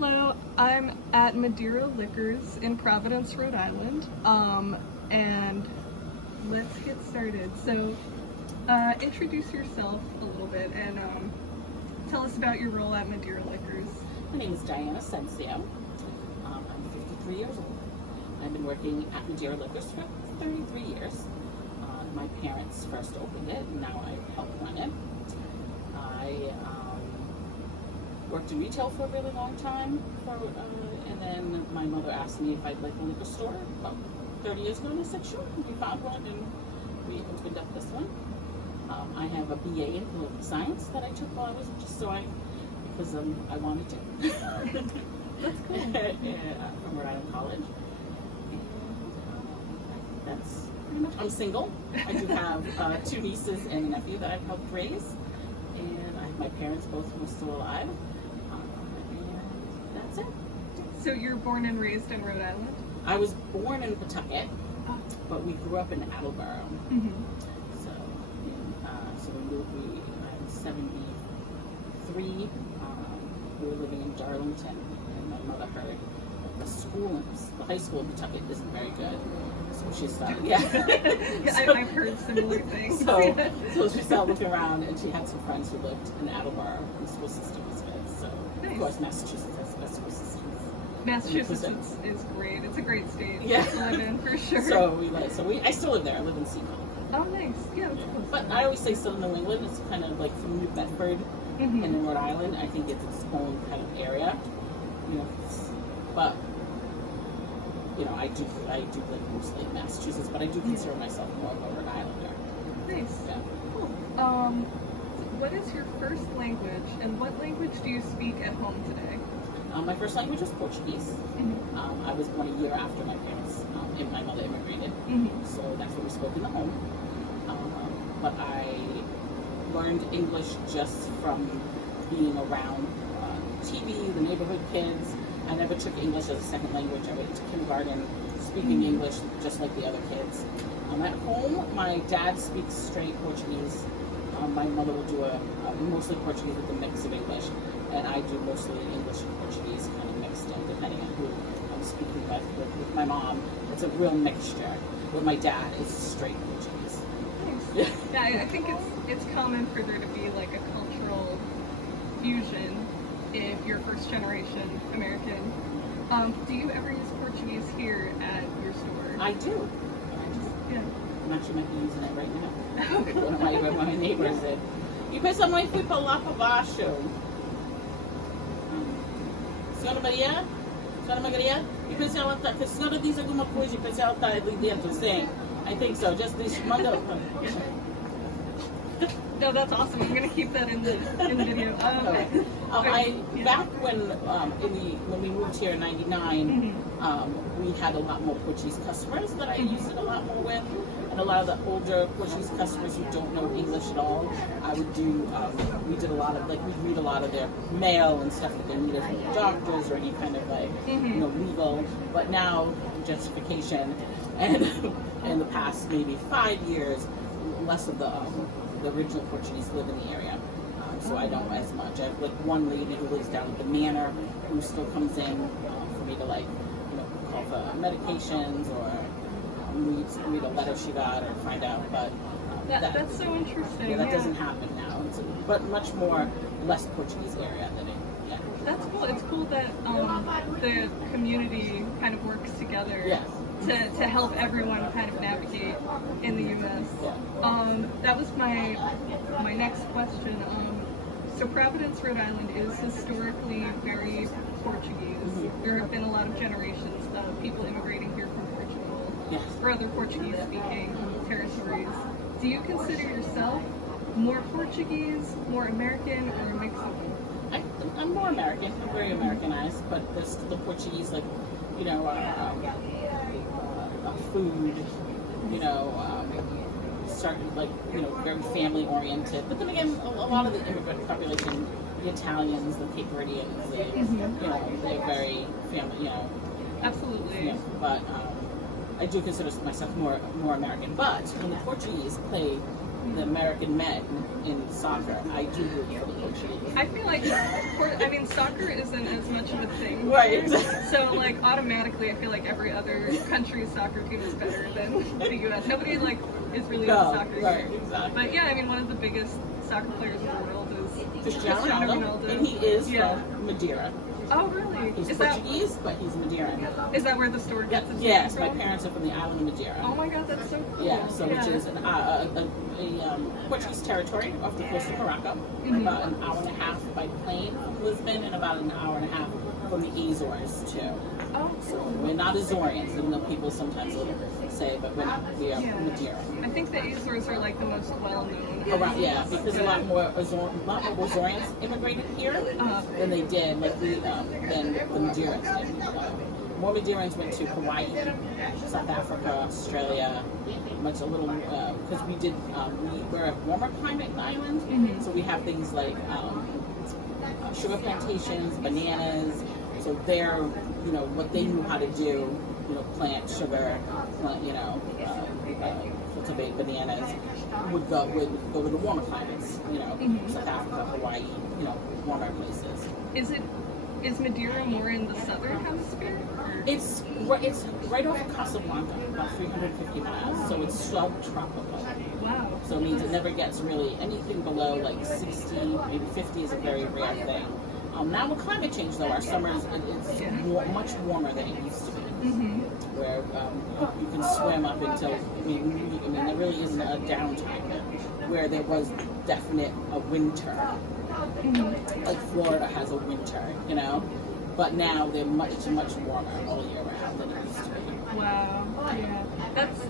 Hello, I'm at Madeira Liquors in Providence, Rhode Island, and let's get started. So, introduce yourself a little bit and tell us about your role at Madeira Liquors. My name is Diane. I'm 53 years old. I've been working at Madeira Liquors for 33 years. My parents first opened it, and now I help run it. I worked in retail for a really long time, and then my mother asked me if I'd like a liquor store about 30 years ago, and I said sure. We found one, and we opened up this one. I have a BA in political science that I took while I was because I wanted to. That's cool. From Rhode Island College. That's pretty much. I'm single. I do have 2 nieces and a nephew that I've helped raise, and I have my parents, both who are still alive. And that's it. So you're born and raised in Rhode Island? I was born in Pawtucket, but we grew up in Attleboro. Mm-hmm. So we moved. I'm 73. We were living in Darlington, and my mother heard that the high school in Pawtucket isn't very good. So she started, I've heard similar things. So she started looking around, and she had some friends who lived in Attleboro, and the school system was good. So, nice. Of course, Massachusetts has the best school systems. Massachusetts is great. It's a great state Yeah. to live in, for sure. I still live there. I live in Seacock. Oh, nice. Yeah, that's cool. But I always say still New England. It's kind of like from New Bedford Mm-hmm. and in Rhode Island. I think it's its own kind of area. But I do live mostly in Massachusetts, but I do consider myself more of a Rhode Islander. Nice. Yeah. Cool. What is your first language, and what language do you speak at home today? My first language was Portuguese. Mm-hmm. I was born a year after my parents and my mother immigrated, so that's what we spoke in the home. But I learned English just from being around TV, the neighborhood kids. I never took English as a second language. I went to kindergarten speaking English just like the other kids. At home, my dad speaks straight Portuguese. My mother will do mostly Portuguese with a mix of English, and I do mostly English and Portuguese kind of mixed in, depending on who I'm speaking with my mom, it's a real mixture. With my dad, it's straight Portuguese. Nice. Yeah, I think it's common for there to be like a cultural fusion if you're first generation American. Do you ever use Portuguese here at your store? I do. Yeah. I'm actually might be using it right now. One of my neighbors said, "E pensa mãe fui para lá para baixo." Senhora Maria? Senhora Maria? E pensa ela tá, que a senhora diz alguma coisa e pensa ela tá ali dentro, sim. I think so. Just this manda. No, that's awesome. I'm gonna keep that in the video. Back when we moved here in '99, we had a lot more Portuguese customers that I used it a lot more with, and a lot of the older Portuguese customers who don't know English at all. I would do. We did a lot of we'd read a lot of their mail and stuff that they needed from the doctors or any kind of legal. But now gentrification, and in the past maybe 5 years, less of the original Portuguese live in the area, so I don't as much. I have one lady who lives down at the manor who still comes in for me to call for medications or read a letter she got or find out. But that's so interesting. Yeah, that doesn't happen now. But much more less Portuguese area than it. Yeah. That's cool. It's cool that the community kind of works together. Yes. To help everyone kind of navigate in the U.S. That was my next question. So Providence, Rhode Island is historically very Portuguese. Mm-hmm. There have been a lot of generations of people immigrating here from Portugal or other Portuguese-speaking territories. Do you consider yourself more Portuguese, more American, or a mix of both? I'm more American. I'm very Americanized, but there's still the Portuguese, food, very family oriented. But then again, a lot of the immigrant population, the Italians, the Cape Verdeans, they're very family, Absolutely. But I do consider myself more American. But when the Portuguese play the American men in soccer, I do root for the Portuguese. I feel like, I mean, soccer isn't as much of a thing. Right. So, like, automatically, I feel like every other country's soccer team is better than the U.S. Nobody, like, is really into soccer right, here. exactly. But yeah, I mean, one of the biggest soccer players in the world is Cristiano Ronaldo, and he is from Madeira. Oh, really? He's Portuguese, but he's Madeiran. Is that where the store gets its Yes, name my from? parents are from the island of Madeira. Oh my god, that's so cool. Yeah, so which is a Portuguese territory off the coast of Morocco, about an hour and a half by plane from Lisbon, and about an hour and a half from the Azores too. Oh, So we're not Azorians, even though people sometimes will say, but we're not. We are Madeira. I think the Azores are like the most well-known. Around, yeah, because a lot more Azorians immigrated here than they did, like than the Madeirans did. More Madeirans went to Hawaii, South Africa, Australia, much a little because we're a warmer climate island, so we have things like sugar plantations, bananas. So they're, what they knew how to do, plant sugar, cultivate bananas, would go to the warmer climates, South Africa, Hawaii, warmer places. Is Madeira more in the southern hemisphere? It's right off of Casablanca, about 350 miles, so it's subtropical. Wow. So it means it never gets really anything below like 60, maybe 50 is a very rare thing. Now with climate change though, our summers it's much warmer than it used to be. Where you can swim up until I mean there really isn't a downtime where there was definite a winter. Like Florida has a winter, but now they're much warmer all year round than it used to be. Wow. Yeah.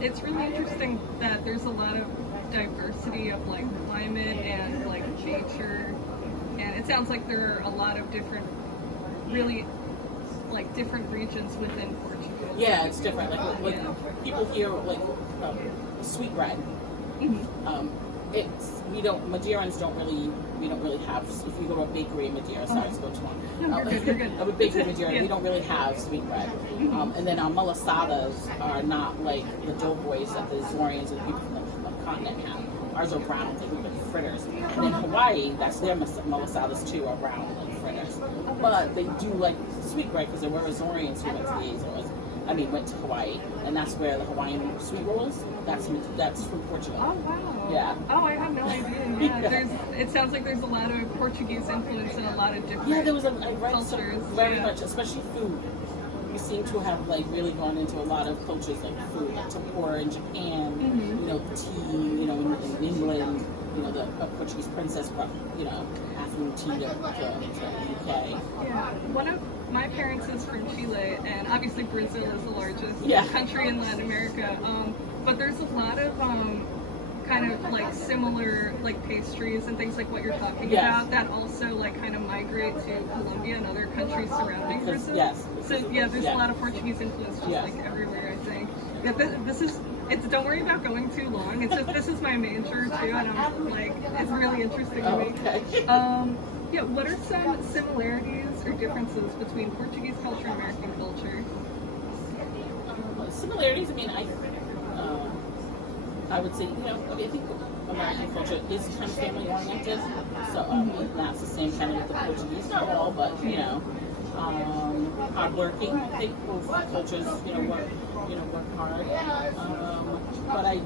It's really interesting that there's a lot of diversity of like climate and like nature. And it sounds like there are a lot of different, really, like different regions within Portugal. Yeah, it's different. Like people here like sweetbread. Madeirans don't really have. If you go to a bakery in Madeira, sorry to go too long. No, you're good. A bakery in Madeira, we don't really have sweetbread. And then our malasadas are not like the doughboys that the Azorians and people from the continent have. Ours are round, like fritters. And in Hawaii, that's their malasadas too, are round like fritters. But they do like sweetbread because there were Azorians who went to the Azores. Went to Hawaii, and that's where the Hawaiian sweet rolls. That's from Portugal. Oh wow. Yeah. Oh, I have no idea. Yeah. It sounds like there's a lot of Portuguese influence in a lot of different. Yeah, there was I read cultures. Very much, especially food. We seem to have like really gone into a lot of cultures like food, like tempura in Japan, tea, in England, the Portuguese princess brought, afternoon tea to the UK. Yeah, one of my parents is from Chile, and obviously Brazil is the largest country in Latin America. But there's a lot of kind of like similar like pastries and things like what you're talking about that also like kind of migrate to Colombia and other countries surrounding Brazil. Yes. So yeah, there's a lot of Portuguese influence just like everywhere, I think. Yeah, this is. Don't worry about going too long. It's just this is my major too, and I'm like it's really interesting to me. Okay. Yeah, what are some similarities or differences between Portuguese culture and American culture? Similarities. I would say, I think American culture is kind of family oriented, so that's the same kind of with the Portuguese, not all, but hardworking. I think both cultures, work hard. But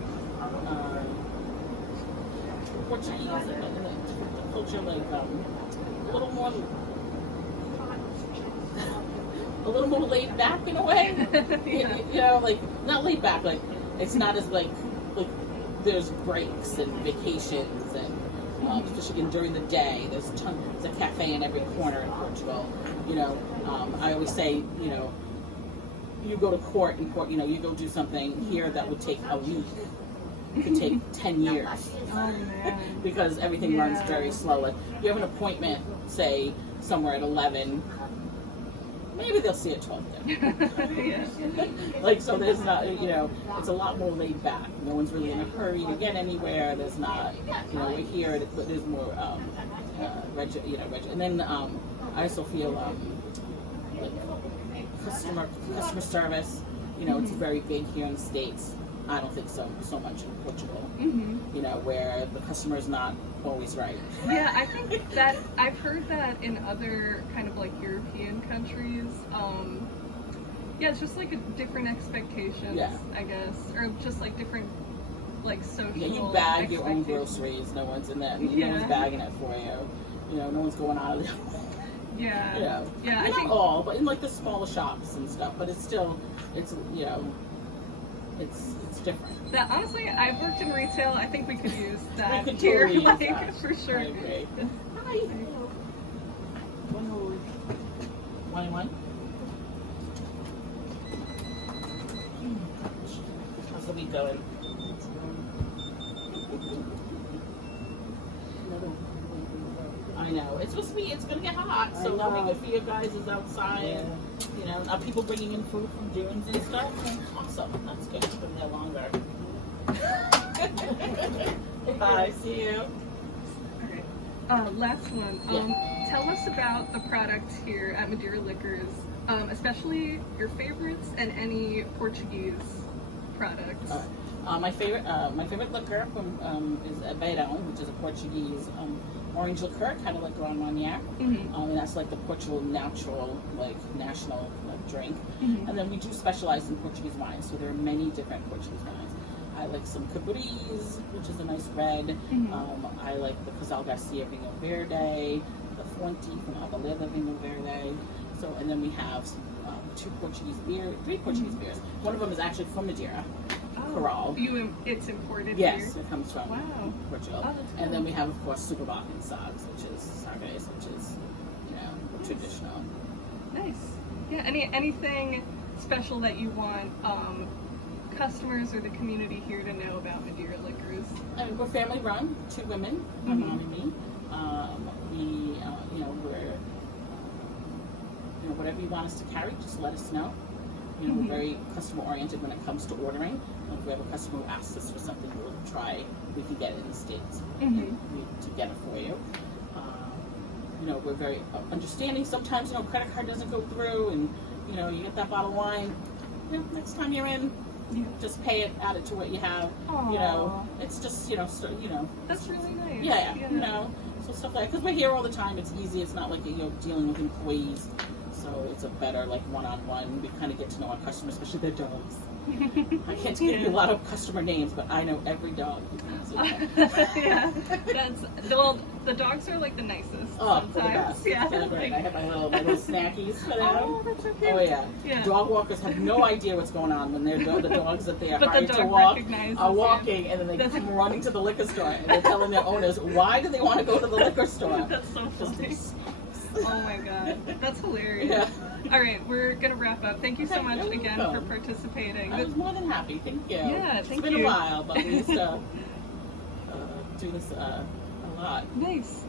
Portuguese and the culture like a little more laid back in a way. Like not laid back, like it's not as like there's breaks and vacations and especially during the day there's a cafe in every corner in Portugal. I always say, you go to court in court, you go do something here that would take a week. It could take 10 years. Oh, man. Because everything runs very slow. Like you have an appointment, say, somewhere at 11, maybe they'll see it 12 then. Like, so there's not, it's a lot more laid back. No one's really in a hurry to get anywhere. There's not, we're here, but there's more, and then I also feel like customer service, it's very big here in the States. I don't think so much in Portugal. Mm-hmm. You know, where the customer is not always right. Yeah, I think that I've heard that in other kind of like European countries. Yeah, it's just like a different expectations, Yeah. I guess, or just like different like social. Yeah, you bag your own expectations. groceries. No one's in that. Yeah. No one's bagging it for you. You know, no one's going out of there. Yeah. You know, Yeah, I not think. all, but in like the smaller shops and stuff. But it's still, it's you know, it's different. That honestly, I've worked in retail. I think we could use that could here, totally use like that. for sure. I agree. Hi. 101. How's the week going? I know. It's supposed to be, it's going to get hot, so that'll be good for you guys is outside. Yeah. You know, are people bringing in food from dunes and stuff? Awesome. That's good. Keep them there longer. Bye. See you. Last one. Tell us about the products here at Madeira Liquors, especially your favorites and any Portuguese products. My favorite liquor from is Beirão, which is a Portuguese orange liqueur, kind of like Grand Marnier. Mm-hmm. And that's like the Portugal natural, like national drink. Mm-hmm. And then we do specialize in Portuguese wines, so there are many different Portuguese wines. I like some Cabriz, which is a nice red. Mm-hmm. I like the Casal Garcia Vinho Verde, the Fuente from Avaleda Vinho Verde. So, and then we have three Portuguese beers. One of them is actually from Madeira. Corral. It's imported Yes, here? it comes from Wow. Portugal. Oh, that's cool. And then we have, of course, Superbach and Sags, which is Sardes, which is, you know, traditional. Nice. Yeah, anything special that you want customers or the community here to know about Madeira Liquors? I mean, we're family run, 2 women, my mom and me. You know, we're, you know, whatever you want us to carry, just let us know. You know, we're very customer oriented when it comes to ordering. If we have a customer who asks us for something, we'll try, we can get it in the States to get it for you. You know, we're very understanding. Sometimes, you know, credit card doesn't go through and, you know, you get that bottle of wine. You know, next time you're in, just pay it, add it to what you have. Aww. You know, it's just, you know, That's really nice. yeah, you know, so stuff like that. Because we're here all the time. It's easy. It's not like, you know, dealing with employees. So it's a better, like, one-on-one. We kind of get to know our customers, especially their dogs. I can't give you a lot of customer names, but I know every dog. Yeah, well, the dogs are like the nicest. Oh, sometimes. for the best. Yeah. They're great. I have my little snackies for them. Oh, that's so cute. Oh yeah. Yeah. Dog walkers have no idea what's going on when the dogs that they are But the hired to dog walk recognizes are you. walking, and then they come running to the liquor store, and they're telling their owners why do they want to go to the liquor store. That's so funny. Oh my god, that's hilarious. Yeah. All right, we're gonna wrap up. Thank you so Okay, much you're again welcome. for participating. I was more than happy. Thank you. Yeah, thank It's been you. a while, but we used to do this a lot. Nice.